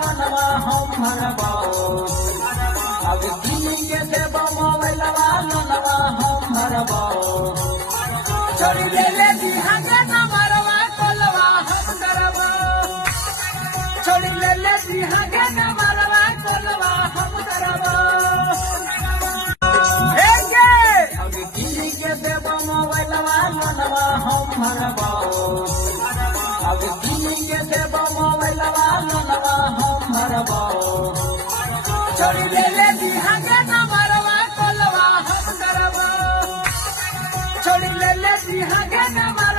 मनवा हम भरबो अब दिल्ली के देव मोबाइलवा मनवा हम भरबो छोड़ी ले ले बिहान नंबरवा कोलवा हम करबो छोड़ी ले ले बिहान नंबरवा कोलवा हम करबो अब दिल्ली के देव मोबाइलवा मनवा हम भरबो अब दिल्ली के देव मोबाइलवा मनवा हम भरबो छोड़ी ले ले बिहान नंबरवा कोलवा हम करबो छोड़ी ले ले बिहान नंबर